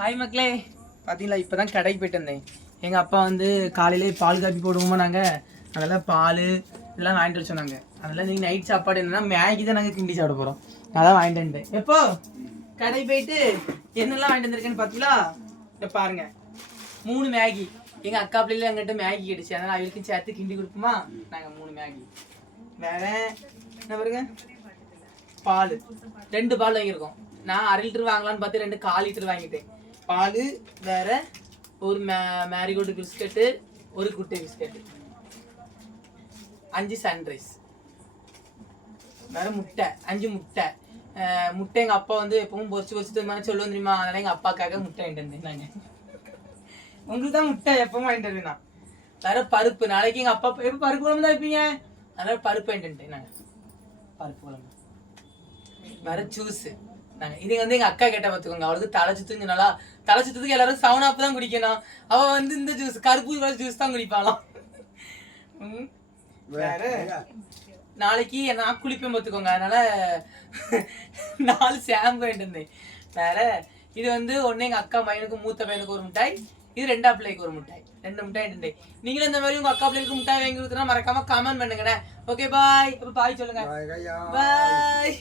Hi மக்களே, பார்த்தீங்களா இப்போ தான் கடைக்கு போயிட்டு வந்தேன். எங்கள் அப்பா வந்து காலையிலே பால் காப்பி போடுவோமா நாங்கள், அதெல்லாம் பால் இதெல்லாம் வாங்கிட்டு வர சொன்னாங்க. அதெல்லாம் நீங்கள் நைட் சாப்பாடு என்னன்னா மேகி தான் நாங்கள் கிண்டி சாப்பிட போகிறோம். அதான் வாங்கிட்டு வந்தேன். எப்போ கடை போயிட்டு என்னெல்லாம் வாங்கிட்டு வந்திருக்கேன்னு பார்த்தீங்களா? இப்போ பாருங்க, 3 மேகி. எங்கள் அக்கா பிள்ளைல எங்கிட்ட மேகி கிடைச்சி, அதனால் அவளுக்கும் சேர்த்து கிண்டி கொடுப்போமா. நாங்கள் 3 மேகி. வேற என்ன பாருங்க, பால் 2 பால் வாங்கியிருக்கோம். நான் 1/2 லிட்டர் வாங்கலான்னு பார்த்து 2 1/4 லிட்டர் வாங்கிட்டேன். பால் வேற ஒரு மேரிகோல்டு பிஸ்கட்டு, ஒரு குட்டை பிஸ்கட்டு, 5 சன்ரைஸ், வேற முட்டை 5 முட்டை. முட்டை எங்கள் அப்பா வந்து எப்பவும் பொறிச்சு மாதிரி சொல்லுவோம் தெரியுமா, அதனால எங்கள் அப்பாக்காக முட்டை வாங்கிட்டு வந்தேன். நாங்கள் உங்களுக்கு தான் முட்டை எப்பவும் வாங்கிட்டு வந்தேன். நான் வேற பருப்பு, நாளைக்கு எங்கள் அப்பா எப்போ பருப்பு குழம்பு தான் வைப்பீங்க, அதனால பருப்பு வாங்கிட்டு வந்துட்டேன். நாங்கள் பருப்பு குழம்பு வேற ஜூஸ். நாங்கள் இது வந்து எங்கள் அக்கா கேட்டால் பார்த்துக்கோங்க, அவளுக்கு தலை சுத்துங்கனாலா, தலை சுத்துறதுக்கு எல்லாரும் 7 Up தான் குடிக்கணும். அவள் வந்து இந்த ஜூஸ் கருப்பு ஜூஸ் தான் குடிப்பாளாம். வேற நாளைக்கு நான் குளிப்பேன் பார்த்துக்கோங்க, அதனால 4 ஷாம்பு வாங்கிட்டு இருந்தேன். வேற இது வந்து ஒன்று எங்கள் அக்கா பையனுக்கு, மூத்த பையனுக்கு ஒரு மிட்டாய், இது 2 பிள்ளைக்கு ஒரு மிட்டாய், 2 மிட்டாய் வாங்கிட்டு. நீங்களும் இந்த மாதிரி உங்கள் அக்கா பிள்ளைக்கு மிட்டாய் வாங்கி கொடுத்தா மறக்காம கமெண்ட் பண்ணுங்கண்ணே. Okay bye. அப்போ பாய் சொல்லுங்க. பாய்.